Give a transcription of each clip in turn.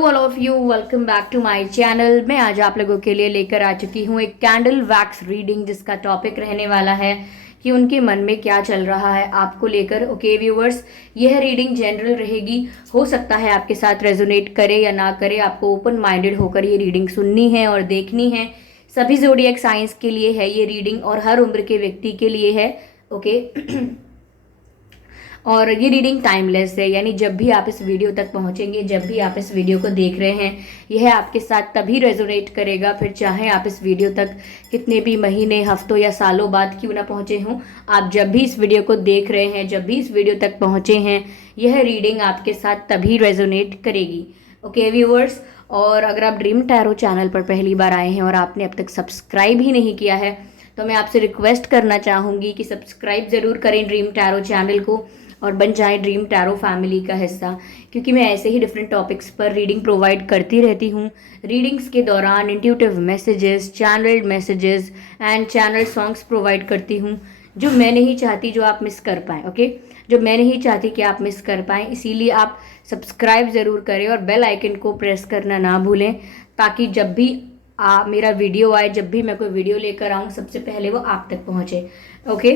All of you, welcome back to my channel. मैं आज आप लोगों के लिए लेकर आ चुकी हूँ एक कैंडल वैक्स रीडिंग, जिसका टॉपिक रहने वाला है कि उनके मन में क्या चल रहा है आपको लेकर। ओके व्यूवर्स, यह रीडिंग जनरल रहेगी। हो सकता है आपके साथ रेजोनेट करे या ना करे, आपको ओपन माइंडेड होकर ये रीडिंग सुननी है और देखनी है। सभी ज़ोडिएक साइंस के लिए है ये रीडिंग और हर उम्र के व्यक्ति के लिए है। ओके और ये रीडिंग टाइमलेस है, यानी जब भी आप इस वीडियो तक पहुंचेंगे, जब भी आप इस वीडियो को देख रहे हैं, यह आपके साथ तभी रेजोनेट करेगा। फिर चाहे आप इस वीडियो तक कितने भी महीने, हफ्तों या सालों बाद क्यों ना पहुंचे हों, आप जब भी इस वीडियो को देख रहे हैं, जब भी इस वीडियो तक पहुंचे हैं, यह रीडिंग आपके साथ तभी रेजोनेट करेगी। ओके व्यूअर्स, और अगर आप ड्रीम टैरो चैनल पर पहली बार आए हैं और आपने अब तक सब्सक्राइब ही नहीं किया है, तो मैं आपसे रिक्वेस्ट करना चाहूँगी कि सब्सक्राइब ज़रूर करें ड्रीम टैरो चैनल को और बन जाएं ड्रीम टैरो फैमिली का हिस्सा, क्योंकि मैं ऐसे ही डिफरेंट टॉपिक्स पर रीडिंग प्रोवाइड करती रहती हूँ। रीडिंग्स के दौरान intuitive messages, channelled messages and channel songs provide करती हूँ, जो मैं नहीं चाहती जो आप मिस कर पाएँ। ओके, जो मैं नहीं चाहती कि आप मिस कर पाएँ, इसीलिए आप सब्सक्राइब ज़रूर करें और बेल आइकन को प्रेस करना ना भूलें, ताकि जब भी मेरा वीडियो आए, जब भी मैं कोई वीडियो लेकर आऊँ, सबसे पहले वो आप तक पहुँचे। ओके,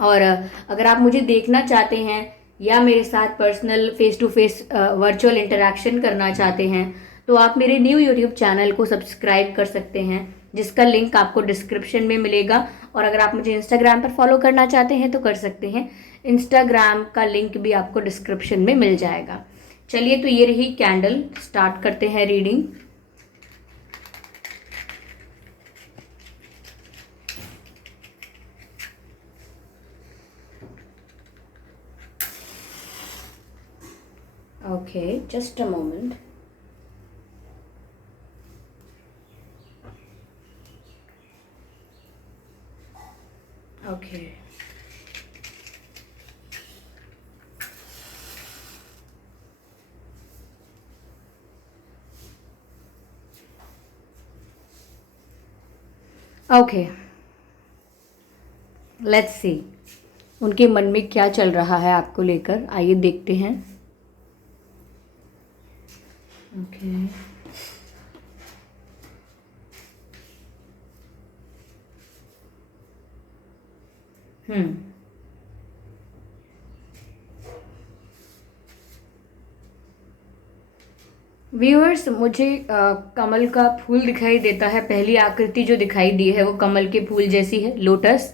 और अगर आप मुझे देखना चाहते हैं या मेरे साथ personal face to face virtual interaction करना चाहते हैं, तो आप मेरे न्यू यूट्यूब चैनल को सब्सक्राइब कर सकते हैं, जिसका लिंक आपको डिस्क्रिप्शन में मिलेगा। और अगर आप मुझे इंस्टाग्राम पर फॉलो करना चाहते हैं तो कर सकते हैं, इंस्टाग्राम का लिंक भी आपको डिस्क्रिप्शन में मिल जाएगा। चलिए, तो ये रही कैंडल, स्टार्ट करते हैं reading. Okay, just a moment. Okay. Okay. Let's see. उनके मन में क्या चल रहा है आपको लेकर, आइए देखते हैं। ओके व्यूअर्स, मुझे कमल का फूल दिखाई देता है। पहली आकृति जो दिखाई दी है वो कमल के फूल जैसी है, लोटस।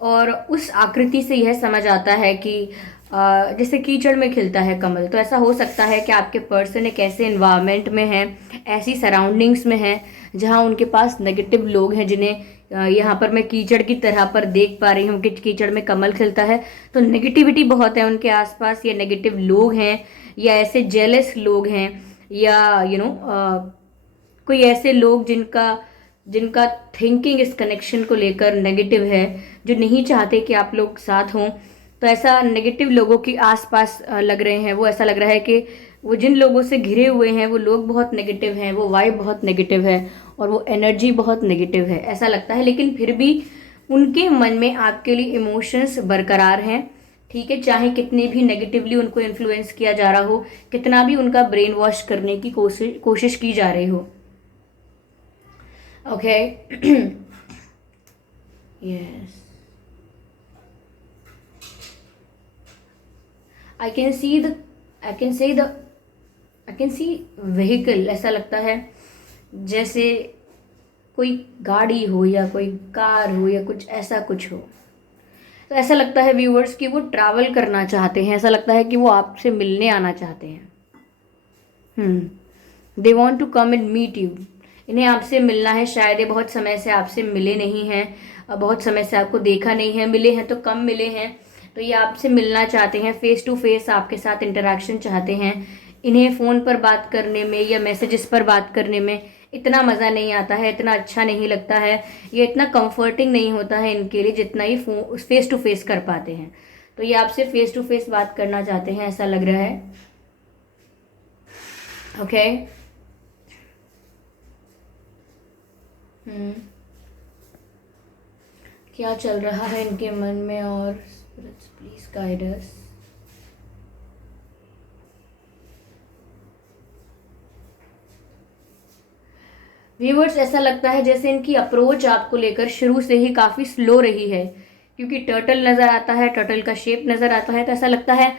और उस आकृति से यह समझ आता है कि जैसे कीचड़ में खिलता है कमल, तो ऐसा हो सकता है कि आपके पर्सन एक ऐसे इन्वायरमेंट में है, ऐसी सराउंडिंग्स में है जहाँ उनके पास नेगेटिव लोग हैं, जिन्हें यहाँ पर मैं कीचड़ की तरह पर देख पा रही हूँ कि कीचड़ में कमल खिलता है, तो नेगेटिविटी बहुत है उनके आसपास, या नेगेटिव लोग हैं, या ऐसे जेलस लोग हैं, या कोई ऐसे लोग जिनका जिनका थिंकिंग इस कनेक्शन को लेकर नेगेटिव है, जो नहीं चाहते कि आप लोग साथ हों। तो ऐसा नेगेटिव लोगों के आसपास लग रहे हैं वो। ऐसा लग रहा है कि वो जिन लोगों से घिरे हुए हैं वो लोग बहुत नेगेटिव हैं, वो वाइब बहुत नेगेटिव है और वो एनर्जी बहुत नेगेटिव है, ऐसा लगता है। लेकिन फिर भी उनके मन में आपके लिए इमोशंस बरकरार हैं, ठीक है। चाहे कितनी भी नेगेटिवली उनको इन्फ्लुएंस किया जा रहा हो, कितना भी उनका ब्रेन वॉश करने की कोशिश की जा रही हो। Okay yes, I can see the I can see the I can C vehicle. ऐसा लगता है जैसे कोई गाड़ी हो या कोई कार हो या कुछ ऐसा कुछ हो। तो ऐसा लगता है व्यूअर्स कि वो ट्रैवल करना चाहते हैं, ऐसा लगता है कि वो आपसे मिलने आना चाहते हैं। They want to come and meet you. इन्हें आपसे मिलना है, शायद ये बहुत समय से आपसे मिले नहीं हैं, बहुत समय से आपको देखा नहीं है, मिले हैं तो कम मिले हैं, तो ये आपसे मिलना चाहते हैं, फेस टू फेस आपके साथ इंटरेक्शन चाहते हैं। इन्हें फ़ोन पर बात करने में या मैसेजेस पर बात करने में इतना मज़ा नहीं आता है, इतना अच्छा नहीं लगता है, ये इतना कंफर्टिंग नहीं होता है इनके लिए जितना ये फेस टू फेस कर पाते हैं। तो ये आपसे फेस टू फेस बात करना चाहते हैं, ऐसा लग रहा है। ओके क्या चल रहा है इनके मन में, और प्लीज गाइड अस। व्यूवर्स ऐसा लगता है जैसे इनकी अप्रोच आपको लेकर शुरू से ही काफ़ी स्लो रही है, क्योंकि टर्टल नज़र आता है, टर्टल का शेप नज़र आता है, तो ऐसा लगता है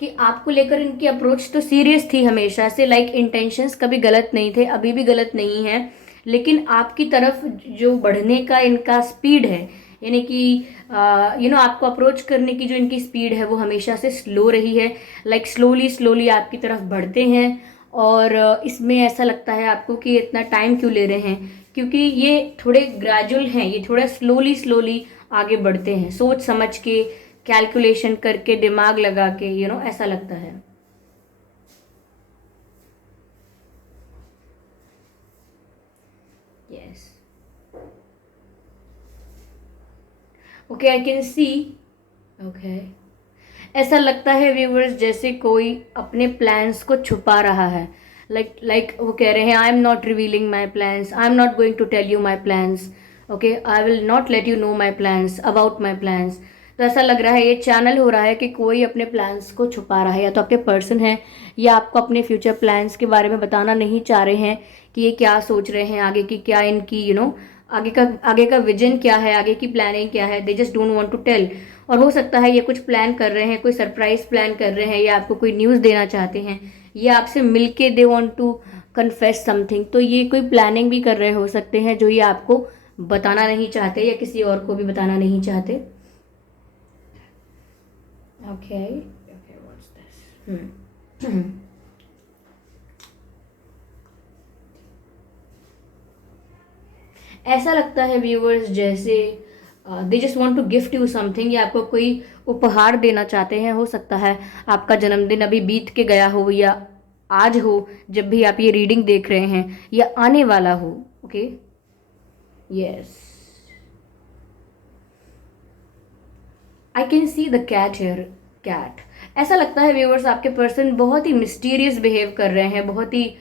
कि आपको लेकर इनकी अप्रोच तो सीरियस थी हमेशा से, लाइक इंटेंशंस कभी गलत नहीं थे, अभी भी गलत नहीं है, लेकिन आपकी तरफ जो बढ़ने का इनका स्पीड है, यानी कि आपको अप्रोच करने की जो इनकी स्पीड है वो हमेशा से स्लो रही है, लाइक स्लोली स्लोली आपकी तरफ बढ़ते हैं। और इसमें ऐसा लगता है आपको कि इतना टाइम क्यों ले रहे हैं, क्योंकि ये थोड़े ग्रेजुअल हैं, ये थोड़ा स्लोली स्लोली आगे बढ़ते हैं, सोच समझ के, कैलकुलेशन करके, दिमाग लगा के, ऐसा लगता है। Yes, okay, I can C. Okay, ऐसा लगता है व्यूवर्स जैसे कोई अपने प्लान्स को छुपा रहा है, लाइक वो कह रहे हैं, I am not revealing my plans, I am not going to tell you my plans, okay, I will not let you know my plans about my plans. तो ऐसा लग रहा है, ये चैनल हो रहा है कि कोई अपने प्लान्स को छुपा रहा है, या तो आपके पर्सन है, या आपको अपने फ्यूचर प्लान्स के बारे में बताना नहीं चाह रहे हैं कि ये क्या सोच रहे हैं आगे की, क्या इनकी आगे का विजन क्या है, आगे की प्लानिंग क्या है, they just don't want to tell. और हो सकता है ये कुछ प्लान कर रहे हैं, कोई सरप्राइज प्लान कर रहे हैं, या आपको कोई न्यूज़ देना चाहते हैं, या आपसे मिलके they want to confess something. तो ये कोई प्लानिंग भी कर रहे हो सकते हैं जो ये आपको बताना नहीं चाहते, या किसी और को भी बताना नहीं चाहते। Okay, okay, what's this? ऐसा लगता है व्यूअर्स जैसे they just want to gift you something, या आपको कोई उपहार देना चाहते हैं। हो सकता है आपका जन्मदिन अभी बीत के गया हो, या आज हो जब भी आप ये रीडिंग देख रहे हैं, या आने वाला हो। Okay, yes, I can see the cat here, cat. ऐसा लगता है व्यूअर्स आपके पर्सन बहुत ही मिस्टीरियस बिहेव कर रहे हैं, बहुत ही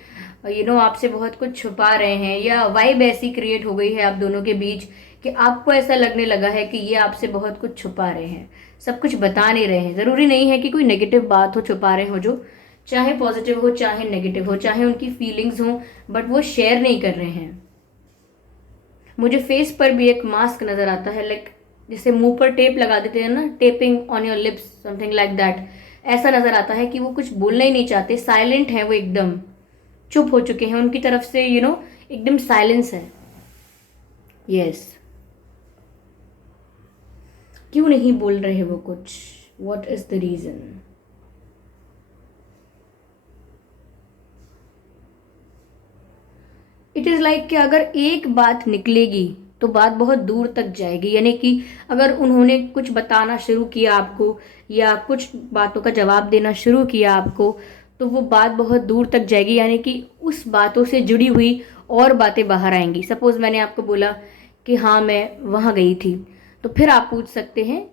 आपसे बहुत कुछ छुपा रहे हैं, या वाइब ऐसी क्रिएट हो गई है आप दोनों के बीच कि आपको ऐसा लगने लगा है कि ये आपसे बहुत कुछ छुपा रहे हैं, सब कुछ बता नहीं रहे हैं। ज़रूरी नहीं है कि कोई नेगेटिव बात हो छुपा रहे हो, जो चाहे पॉजिटिव हो चाहे नेगेटिव हो, चाहे उनकी फीलिंग्स हो, बट वो शेयर नहीं कर रहे हैं। मुझे फेस पर भी एक मास्क नज़र आता है, लाइक जैसे मुंह पर टेप लगा देते हैं ना, taping on your lips, something like that. ऐसा नज़र आता है कि वो कुछ बोलना ही नहीं चाहते, साइलेंट है, वो एकदम चुप हो चुके हैं, उनकी तरफ से एकदम साइलेंस है। यस, क्यों नहीं बोल रहे वो कुछ? What is the reason? It is like कि अगर एक बात निकलेगी तो बात बहुत दूर तक जाएगी, यानी कि अगर उन्होंने कुछ बताना शुरू किया आपको, या कुछ बातों का जवाब देना शुरू किया आपको, तो वो बात बहुत दूर तक जाएगी, यानी कि उस बातों से जुड़ी हुई और बातें बाहर आएंगी। सपोज़ मैंने आपको बोला कि हाँ मैं वहाँ गई थी, तो फिर आप पूछ सकते हैं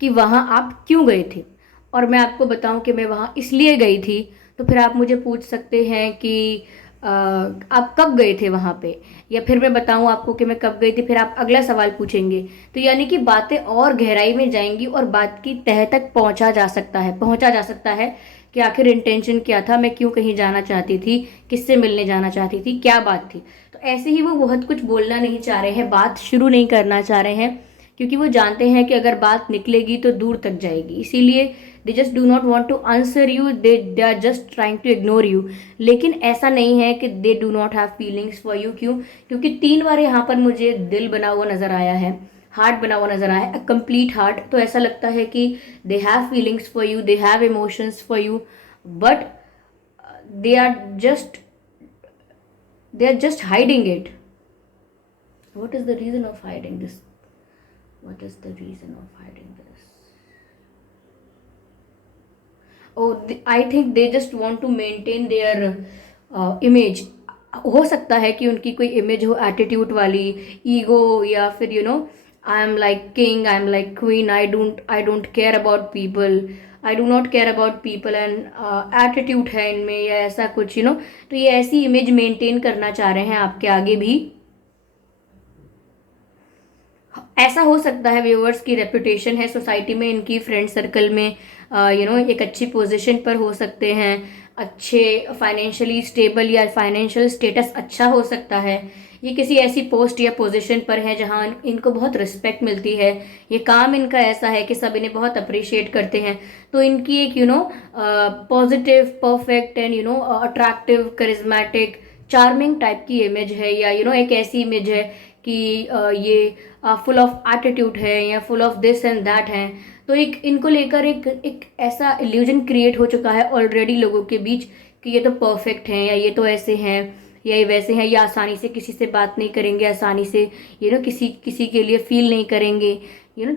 कि वहाँ आप क्यों गए थे, और मैं आपको बताऊं कि मैं वहाँ इसलिए गई थी, तो फिर आप मुझे पूछ सकते हैं कि आप कब गए थे वहाँ पे, या फिर मैं बताऊं आपको कि मैं कब गई थी, फिर आप अगला सवाल पूछेंगे। तो यानी कि बातें और गहराई में जाएंगी, और बात की तह तक पहुंचा जा सकता है कि आखिर इंटेंशन क्या था, मैं क्यों कहीं जाना चाहती थी, किससे मिलने जाना चाहती थी, क्या बात थी। तो ऐसे ही वो बहुत कुछ बोलना नहीं चाह रहे हैं, बात शुरू नहीं करना चाह रहे हैं, क्योंकि वो जानते हैं कि अगर बात निकलेगी तो दूर तक जाएगी, इसीलिए they just do not want to answer you, they are just trying to ignore you. लेकिन ऐसा नहीं है कि they do not have feelings for you. क्यों? क्योंकि 3 बार यहाँ पर मुझे दिल बना हुआ नजर आया है, हार्ट बना हुआ नजर आया है, अ कंप्लीट हार्ट। तो ऐसा लगता है कि they have feelings for you, they have emotions for you, but they are just hiding it. What is the reason of hiding this? What is the reason of hiding this? Oh, I think they just want to maintain their image. हो सकता है कि उनकी कोई image हो attitude वाली, ego, या फिर I am like king, I am like queen, I don't care about people, I do not care about people, and attitude है इनमें, या ऐसा कुछ तो ये ऐसी इमेज मेंटेन करना चाह रहे हैं आपके आगे भी। ऐसा हो सकता है व्यूअर्स की रेपुटेशन है सोसाइटी में, इनकी फ्रेंड सर्कल में एक अच्छी पोजीशन पर हो सकते हैं, अच्छे फाइनेंशियली स्टेबल या फाइनेंशियल स्टेटस अच्छा हो सकता है, ये किसी ऐसी पोस्ट या पोजीशन पर है जहां इनको बहुत रिस्पेक्ट मिलती है, ये काम इनका ऐसा है कि सब इन्हें बहुत अप्रिशिएट करते हैं, तो इनकी एक positive perfect and attractive charismatic charming type की इमेज है, या एक ऐसी इमेज है कि ये फुल ऑफ एटीट्यूड है या full of this and that है। तो एक इनको लेकर एक ऐसा इल्यूजन क्रिएट हो चुका है ऑलरेडी लोगों के बीच कि ये तो परफेक्ट हैं, या ये तो ऐसे हैं, या ये वैसे हैं, या आसानी से किसी से बात नहीं करेंगे, आसानी से किसी के लिए फील नहीं करेंगे,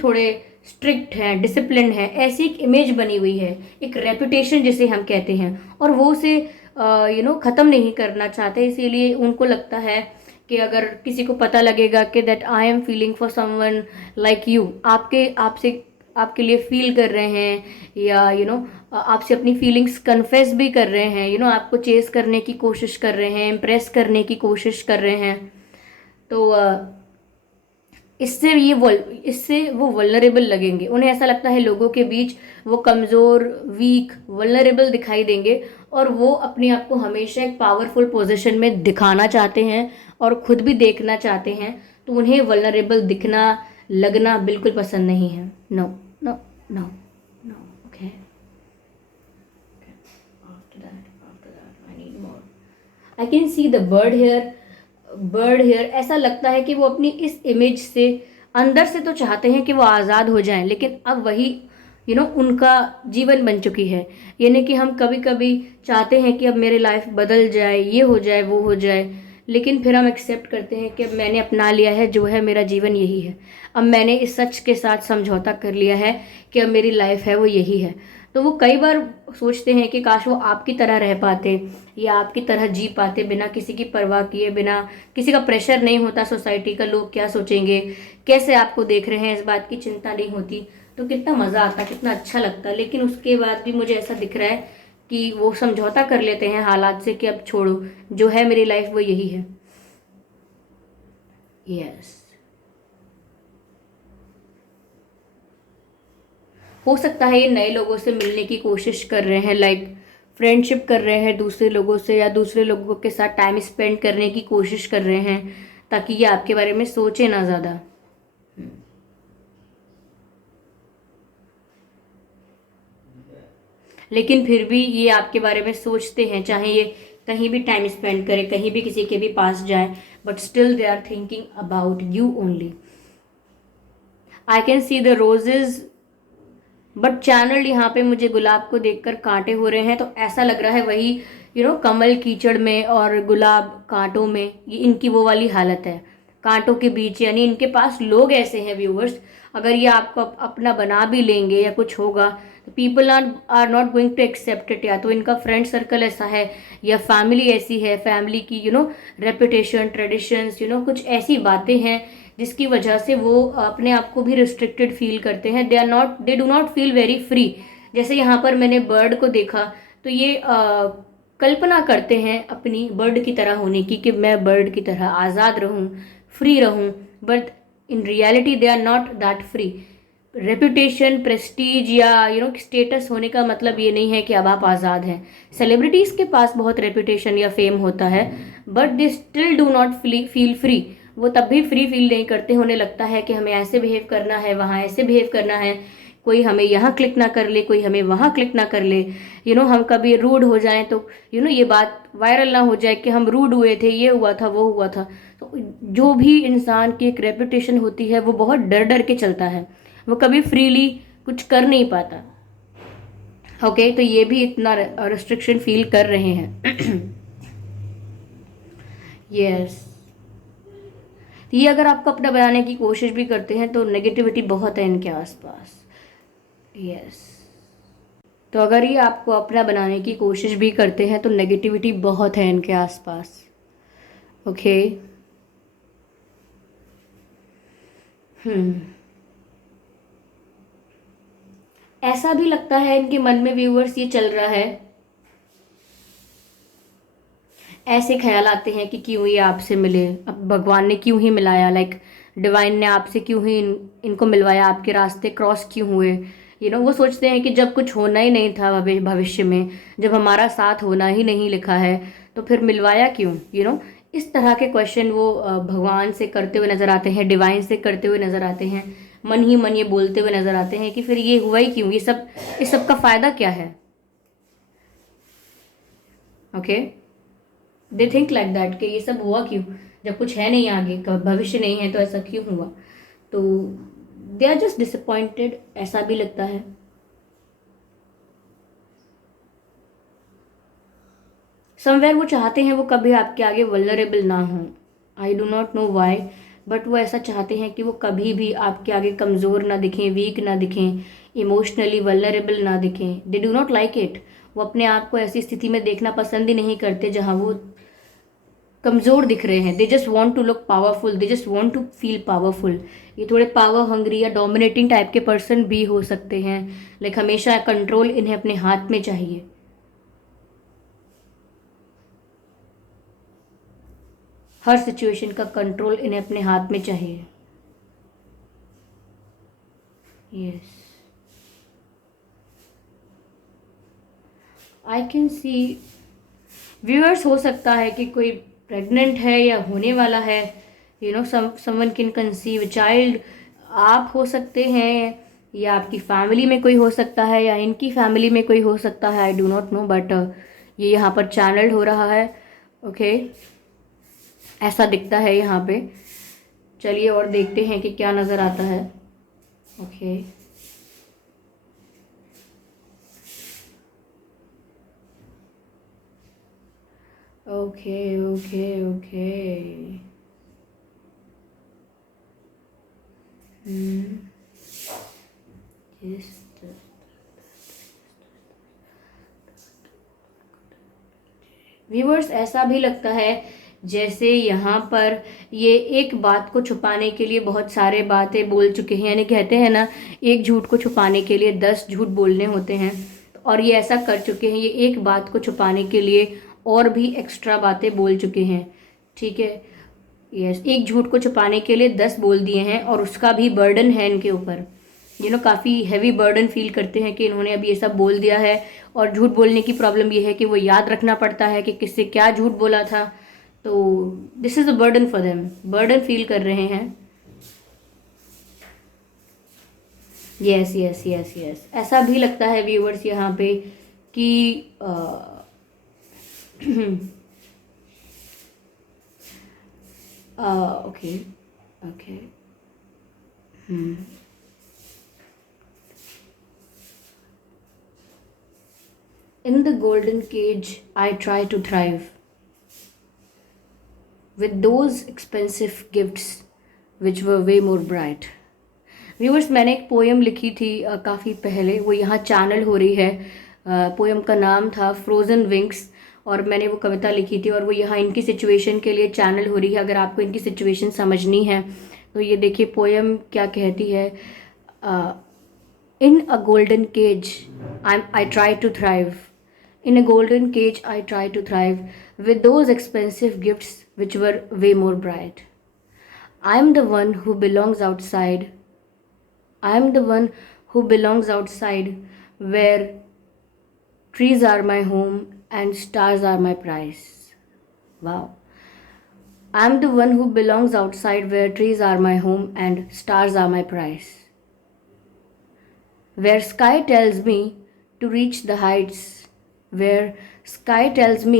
थोड़े स्ट्रिक्ट हैं, डिसिप्लिन है, ऐसी एक इमेज बनी हुई है, एक रेपुटेशन जिसे हम कहते हैं, और वो उसे ख़त्म नहीं करना चाहते। इसीलिए उनको लगता है कि अगर किसी को पता लगेगा कि that I am feeling for someone like you, आपके लिए फील कर रहे हैं, या आपसे अपनी फीलिंग्स कन्फेस भी कर रहे हैं, आपको चेस करने की कोशिश कर रहे हैं, इम्प्रेस करने की कोशिश कर रहे हैं, तो इससे वो वल्नरेबल लगेंगे। उन्हें ऐसा लगता है लोगों के बीच वो कमज़ोर, वीक, वल्नरेबल दिखाई देंगे, और वो अपने आप को हमेशा एक पावरफुल पोजीशन में दिखाना चाहते हैं और खुद भी देखना चाहते हैं, तो उन्हें वल्नरेबल दिखना, लगना बिल्कुल पसंद नहीं है। No no no no. Okay, after that I need more. I can see the bird here. ऐसा लगता है कि वो अपनी इस इमेज से अंदर से तो चाहते हैं कि वो आज़ाद हो जाएं, लेकिन अब वही उनका जीवन बन चुकी है। यानी कि हम कभी कभी चाहते हैं कि अब मेरी लाइफ बदल जाए, ये हो जाए, वो हो जाए, लेकिन फिर हम एक्सेप्ट करते हैं कि अब मैंने अपना लिया है, जो है मेरा जीवन यही है। अब मैंने इस सच के साथ समझौता कर लिया है कि अब मेरी लाइफ है वो यही है। तो वो कई बार सोचते हैं कि काश वो आपकी तरह रह पाते, या आपकी तरह जी पाते, बिना किसी की परवाह किए, बिना किसी का प्रेशर नहीं होता सोसाइटी का, लोग क्या सोचेंगे, कैसे आपको देख रहे हैं, इस बात की चिंता नहीं होती, तो कितना मज़ा आता, कितना अच्छा लगता। लेकिन उसके बाद भी मुझे ऐसा दिख रहा है कि वो समझौता कर लेते हैं हालात से कि अब छोड़ो, जो है मेरी लाइफ वो यही है। यस, हो सकता है ये नए लोगों से मिलने की कोशिश कर रहे हैं, लाइक फ्रेंडशिप कर रहे हैं दूसरे लोगों से, या दूसरे लोगों के साथ टाइम स्पेंड करने की कोशिश कर रहे हैं, ताकि ये आपके बारे में सोचे ना ज़्यादा। लेकिन फिर भी ये आपके बारे में सोचते हैं, चाहे ये कहीं भी टाइम स्पेंड करें, कहीं भी किसी के भी पास जाए, but still they are thinking about you only. I can see the roses, but channel यहाँ पे मुझे गुलाब को देखकर कांटे हो रहे हैं, तो ऐसा लग रहा है वही कमल कीचड़ में और गुलाब कांटों में, ये इनकी वो वाली हालत है, कांटों के बीच। यानी इनके पास लोग ऐसे हैं व्यूवर्स, अगर ये आपको अपना बना भी लेंगे या कुछ होगा, तो people are not going to accept it. या तो इनका फ्रेंड सर्कल ऐसा है, या फैमिली ऐसी है, फैमिली की रेपुटेशन, ट्रेडिशंस, कुछ ऐसी बातें हैं जिसकी वजह से वो अपने आप को भी रिस्ट्रिक्टेड फील करते हैं। दे do not feel very free. जैसे यहाँ पर मैंने बर्ड को देखा, तो ये कल्पना करते हैं अपनी बर्ड की तरह होने की, कि मैं बर्ड की तरह आज़ाद रहूं, फ्री रहूं, but in reality they are not that free. Reputation, prestige या स्टेटस होने का मतलब ये नहीं है कि अब आप आज़ाद हैं। सेलिब्रिटीज़ के पास बहुत रेपुटेशन या फेम होता है, but they still do not feel free. वो तब भी फ्री फील नहीं करते, उन्हें लगता है कि हमें ऐसे बिहेव करना है, वहाँ ऐसे बिहेव करना है, कोई हमें यहाँ क्लिक ना कर ले, कोई हमें वहाँ क्लिक ना कर ले, हम कभी रूड हो जाएं तो ये बात वायरल ना हो जाए कि हम रूड हुए थे, ये हुआ था, वो हुआ था। तो जो भी इंसान की एक रेपुटेशन होती है, वो बहुत डर डर के चलता है, वो कभी फ्रीली कुछ कर नहीं पाता। ओके, तो ये भी इतना रिस्ट्रिक्शन फील कर रहे हैं। यस, ये अगर आपको अपना बनाने की कोशिश भी करते हैं तो नेगेटिविटी बहुत है इनके आसपास। यस, तो अगर ये आपको अपना बनाने की कोशिश भी करते हैं तो नेगेटिविटी बहुत है इनके आसपास। ओके, ऐसा भी लगता है इनके मन में व्यूअर्स, ये चल रहा है, ऐसे ख्याल आते हैं कि क्यों ये आपसे मिले, अब भगवान ने क्यों ही मिलाया, लाइक डिवाइन ने आपसे क्यों ही इनको मिलवाया, आपके रास्ते क्रॉस क्यों हुए, वो सोचते हैं कि जब कुछ होना ही नहीं था भविष्य में, जब हमारा साथ होना ही नहीं लिखा है, तो फिर मिलवाया क्यों। इस तरह के क्वेश्चन वो भगवान से करते हुए नजर आते हैं, डिवाइन से करते हुए नजर आते हैं, मन ही मन ये बोलते हुए नजर आते हैं कि फिर ये हुआ ही क्यों, इस सब का फायदा क्या है। Okay, they think like that कि ये सब हुआ क्यों, जब कुछ है नहीं आगे, भविष्य नहीं है, तो ऐसा क्यों हुआ। तो दे आर जस्ट डिसअपॉइंटेड, ऐसा भी लगता है। समवेयर वो चाहते हैं वो कभी आपके आगे वल्नरेबल ना हो। I do not know why, but वो ऐसा चाहते हैं कि वो कभी भी आपके आगे कमज़ोर ना दिखें, वीक ना दिखें, इमोशनली वल्नरेबल ना दिखें। दे डू नॉट लाइक इट। वो अपने आप को ऐसी स्थिति में देखना पसंद ही नहीं करते जहाँ वो कमज़ोर दिख रहे हैं। They just want to look powerful, they just want to feel powerful. ये थोड़े पावर हंग्री या डोमिनेटिंग टाइप के पर्सन भी हो सकते हैं। लाइक हमेशा कंट्रोल इन्हें अपने हाथ में चाहिए। हर सिचुएशन का कंट्रोल इन्हें अपने हाथ में चाहिए। Yes, I can C viewers, हो सकता है कि कोई प्रेग्नेंट है या होने वाला है। Someone can conceive child. आप हो सकते हैं, या आपकी फैमिली में कोई हो सकता है, या इनकी फैमिली में कोई हो सकता है। I do not know, but ये यहाँ पर चैनल्ड हो रहा है। ओके, ऐसा दिखता है यहाँ पे। चलिए और देखते हैं कि क्या नज़र आता है। Okay, okay, okay, okay. Viewers, ऐसा भी लगता है जैसे यहाँ पर ये एक बात को छुपाने के लिए बहुत सारे बातें बोल चुके हैं। यानी कहते हैं ना, एक झूठ को छुपाने के लिए 10 झूठ बोलने होते हैं, और ये ऐसा कर चुके हैं। ये एक बात को छुपाने के लिए और भी एक्स्ट्रा बातें बोल चुके हैं। ठीक है, यस, एक झूठ को छुपाने के लिए 10 बोल दिए हैं, और उसका भी बर्डन है इनके ऊपर। काफ़ी हैवी बर्डन फील करते हैं कि इन्होंने अभी ये सब बोल दिया है। और झूठ बोलने की प्रॉब्लम ये है कि वो याद रखना पड़ता है कि किससे क्या झूठ बोला था। तो this is a burden for them, burden feel कर रहे हैं। यस, यस, यस, यस, ऐसा भी लगता है व्यूअर्स यहाँ पे कि okay, okay. In the golden cage, I try to thrive with those expensive gifts which were way more bright. Viewers, मैंने एक पोएम लिखी थी काफ़ी पहले, वो यहाँ चैनल हो रही है। पोएम का नाम था फ्रोज़न विंग्स, और मैंने वो कविता लिखी थी, और वो यहाँ इनकी सिचुएशन के लिए चैनल हो रही है। अगर आपको इनकी सिचुएशन समझनी है तो ये देखिए पोएम क्या कहती है। In a golden cage I try to thrive, in a golden cage I try to thrive with those expensive gifts which were way more bright. I am the one who belongs outside. I am the one who belongs outside, where trees are my home and stars are my prize. Wow. I am the one who belongs outside, where trees are my home and stars are my prize. Where sky tells me to reach the heights, where sky tells me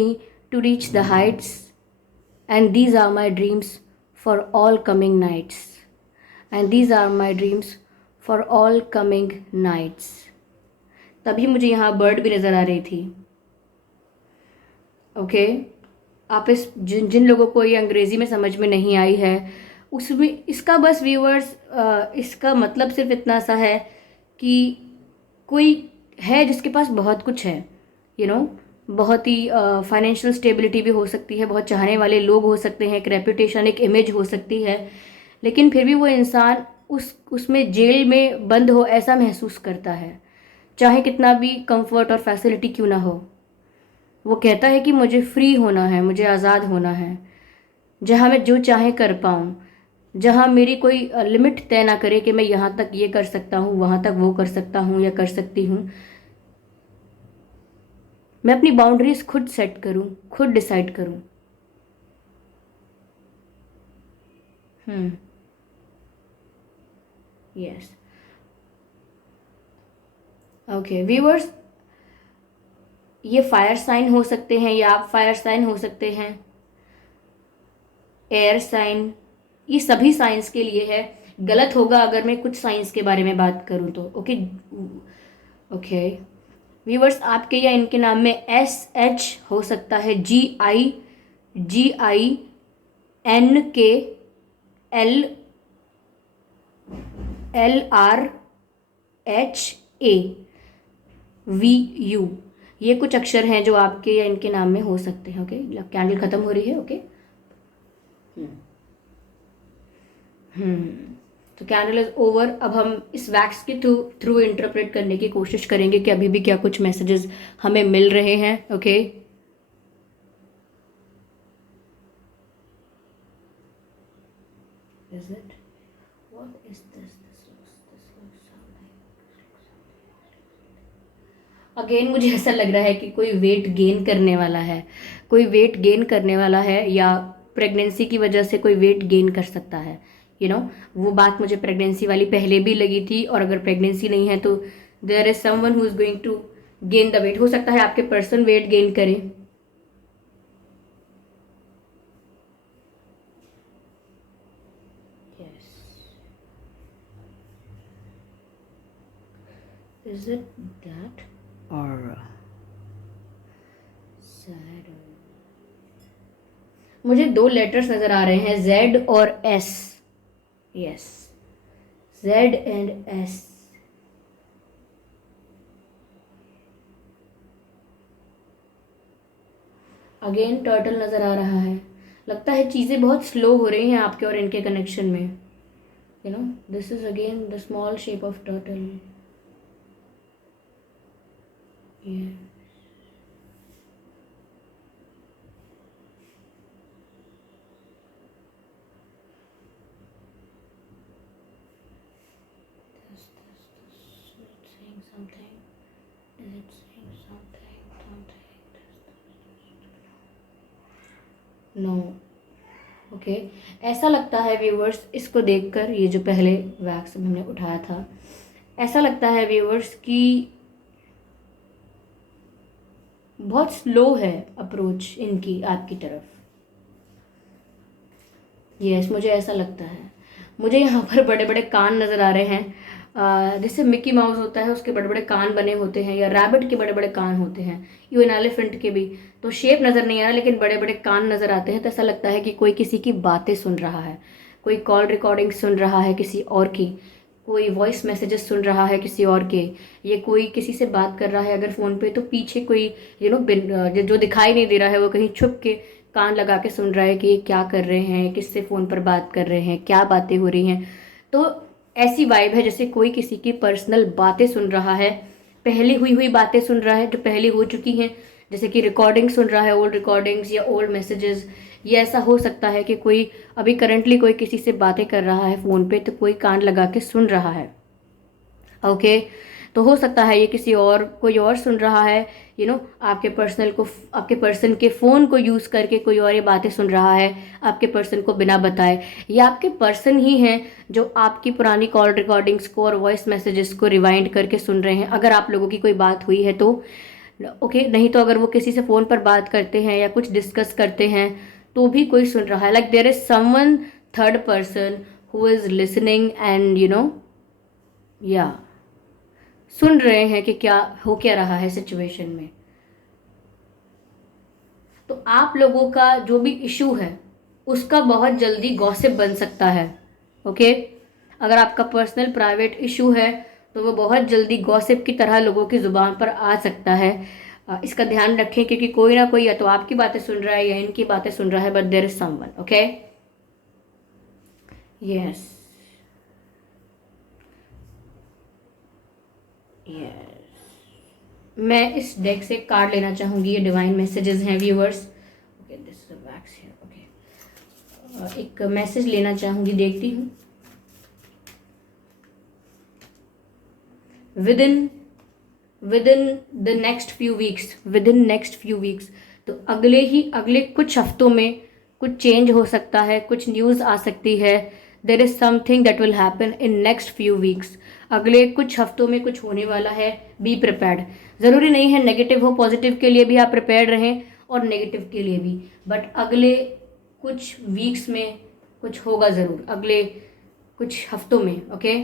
to reach the heights, and these are my dreams for all coming nights, and these are my dreams for all coming nights. तभी मुझे यहाँ bird भी नज़र आ रही थी। Okay, आप जिन लोगों को ये अंग्रेज़ी में समझ में नहीं आई है, उसमें इसका बस व्यूअर्स, इसका मतलब सिर्फ इतना सा है कि कोई है जिसके पास बहुत कुछ है। बहुत ही फाइनेंशियल स्टेबिलिटी भी हो सकती है, बहुत चाहने वाले लोग हो सकते हैं, एक रेपुटेशन, एक इमेज हो सकती है, लेकिन फिर भी वो इंसान उसमें जेल में बंद हो ऐसा महसूस करता है, चाहे कितना भी कंफर्ट और फैसिलिटी क्यों ना हो। वो कहता है कि मुझे फ्री होना है, मुझे आज़ाद होना है, जहाँ मैं जो चाहे कर पाऊँ, जहाँ मेरी कोई लिमिट तय ना करे कि मैं यहाँ तक ये कर सकता हूँ, वहाँ तक वो कर सकता हूँ या कर सकती हूँ। मैं अपनी बाउंड्रीज खुद सेट करूँ, खुद डिसाइड करूँ। यस। ओके व्यूअर्स, ये फायर साइन हो सकते हैं या आप फायर साइन हो सकते हैं, एयर साइन, ये सभी साइंस के लिए है। गलत होगा अगर मैं कुछ साइंस के बारे में बात करूं तो। ओके ओके व्यूवर्स, आपके या इनके नाम में SH हो सकता है, GINKLRHAVU, ये कुछ अक्षर हैं जो आपके या इनके नाम में हो सकते हैं। ओके कैंडल खत्म हो रही है। ओके तो कैंडल इज ओवर। अब हम इस वैक्स के थ्रू इंटरप्रेट करने की कोशिश करेंगे कि अभी भी क्या कुछ मैसेजेस हमें मिल रहे हैं। Okay is it, what is this, again मुझे ऐसा लग रहा है कि कोई वेट गेन करने वाला है, कोई वेट गेन करने वाला है, या प्रेगनेंसी की वजह से कोई वेट गेन कर सकता है। वो बात मुझे प्रेगनेंसी वाली पहले भी लगी थी, और अगर प्रेगनेंसी नहीं है तो there is someone who is going to gain the weight. हो सकता है आपके पर्सन वेट गेन करे। इज इट दैट और मुझे दो लेटर्स नजर आ रहे हैं, Z और S। Yes, Z and S। Again turtle नजर आ रहा है। लगता है चीजें बहुत स्लो हो रही हैं आपके और इनके कनेक्शन में। This is again the small shape of turtle. No okay, ऐसा लगता है व्यूवर्स, इसको देखकर, ये जो पहले वैक्स हमने उठाया था, ऐसा लगता है व्यूवर्स कि बहुत स्लो है अप्रोच इनकी आपकी तरफ। यस, मुझे ऐसा लगता है। मुझे यहाँ पर बड़े बड़े कान नज़र आ रहे हैं, जैसे मिक्की माउस होता है उसके बड़े बड़े कान बने होते हैं, या रैबिट के बड़े बड़े कान होते हैं, इवन एलिफेंट के भी। तो शेप नज़र नहीं आ रहा लेकिन बड़े बड़े कान नज़र आते हैं। तो ऐसा लगता है कि कोई किसी की बातें सुन रहा है, कोई कॉल रिकॉर्डिंग सुन रहा है किसी और की, कोई वॉइस मैसेजेस सुन रहा है किसी और के, ये कोई किसी से बात कर रहा है अगर फ़ोन पे, तो पीछे कोई जो दिखाई नहीं दे रहा है वो कहीं छुप के कान लगा के सुन रहा है कि ये क्या कर रहे हैं, किससे फ़ोन पर बात कर रहे हैं, क्या बातें हो रही हैं। तो ऐसी वाइब है जैसे कोई किसी की पर्सनल बातें सुन रहा है, पहली हुई बातें सुन रहा है जो पहले हो चुकी हैं, जैसे कि रिकॉर्डिंग सुन रहा है, ओल्ड रिकॉर्डिंग्स या ओल्ड मैसेजेस। ये ऐसा हो सकता है कि कोई अभी करंटली कोई किसी से बातें कर रहा है फ़ोन पे, तो कोई कान लगा के सुन रहा है। ओके तो हो सकता है ये किसी और, कोई और सुन रहा है, आपके पर्सन के फ़ोन को यूज़ करके कोई और ये बातें सुन रहा है आपके पर्सन को बिना बताए, या आपके पर्सन ही हैं जो आपकी पुरानी कॉल रिकॉर्डिंग्स को और वॉइस मैसेजेस को रिवाइंड करके सुन रहे हैं, अगर आप लोगों की कोई बात हुई है तो। ओके नहीं तो अगर वो किसी से फ़ोन पर बात करते हैं या कुछ डिस्कस करते हैं तो भी कोई सुन रहा है, like there is someone third person who is listening and या सुन रहे हैं कि क्या हो क्या रहा है सिचुएशन में। तो आप लोगों का जो भी इशू है उसका बहुत जल्दी गॉसिप बन सकता है। ओके अगर आपका पर्सनल प्राइवेट इशू है तो वो बहुत जल्दी गॉसिप की तरह लोगों की ज़ुबान पर आ सकता है। इसका ध्यान रखें क्योंकि कोई ना कोई या तो आपकी बातें सुन रहा है या इनकी बातें सुन रहा है, but there is someone. Okay yes yes, मैं इस डेक से कार्ड लेना चाहूंगी, ये डिवाइन मैसेजेस हैं viewers. Okay this is a wax here. Okay एक मैसेज लेना चाहूँगी, देखती हूँ। Within the next few weeks, तो अगले कुछ हफ्तों में कुछ चेंज हो सकता है, कुछ न्यूज़ आ सकती है। There is something that will happen in next few weeks. अगले कुछ हफ्तों में कुछ होने वाला है, बी प्रिपेयर्ड। ज़रूरी नहीं है नेगेटिव हो, पॉजिटिव के लिए भी आप प्रिपेयर्ड रहें और नेगेटिव के लिए भी, बट अगले कुछ वीक्स में कुछ होगा ज़रूर, अगले कुछ हफ्तों में। ओके,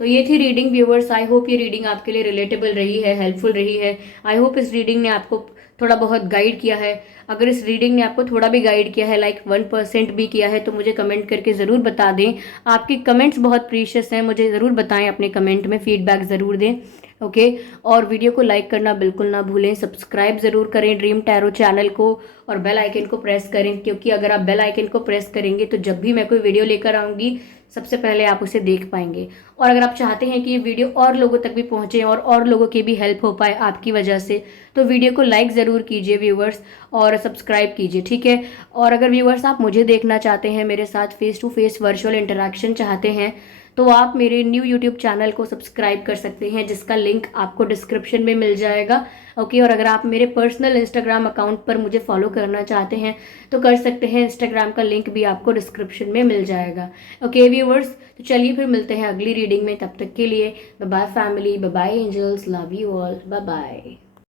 तो ये थी रीडिंग व्यूवर्स। आई होप ये रीडिंग आपके लिए रिलेटेबल रही है, हेल्पफुल रही है। आई होप इस रीडिंग ने आपको थोड़ा बहुत गाइड किया है। अगर इस रीडिंग ने आपको थोड़ा भी गाइड किया है, लाइक 1% भी किया है, तो मुझे कमेंट करके ज़रूर बता दें। आपके कमेंट्स बहुत प्रीशियस हैं, मुझे ज़रूर बताएं, अपने कमेंट में फीडबैक ज़रूर दें। ओके, और वीडियो को लाइक करना बिल्कुल ना भूलें, सब्सक्राइब ज़रूर करें ड्रीम टैरो चैनल को, और बेल आइकन को प्रेस करें, क्योंकि अगर आप बेल आइकन को प्रेस करेंगे तो जब भी मैं कोई वीडियो लेकर आऊँगी सबसे पहले आप उसे देख पाएंगे। और अगर आप चाहते हैं कि ये वीडियो और लोगों तक भी पहुंचे और लोगों की भी हेल्प हो पाए आपकी वजह से, तो वीडियो को लाइक ज़रूर कीजिए व्यूवर्स, और सब्सक्राइब कीजिए, ठीक है। और अगर व्यूवर्स आप मुझे देखना चाहते हैं, मेरे साथ face to face virtual interaction चाहते हैं, तो आप मेरे न्यू यूट्यूब चैनल को सब्सक्राइब कर सकते हैं, जिसका लिंक आपको डिस्क्रिप्शन में मिल जाएगा। ओके, और अगर आप मेरे पर्सनल इंस्टाग्राम अकाउंट पर मुझे फॉलो करना चाहते हैं तो कर सकते हैं, इंस्टाग्राम का लिंक भी आपको डिस्क्रिप्शन में मिल जाएगा। ओके व्यूवर्स, तो चलिए फिर मिलते हैं अगली रीडिंग में। तब तक के लिए bye bye family, bye bye angels, love you all, bye bye.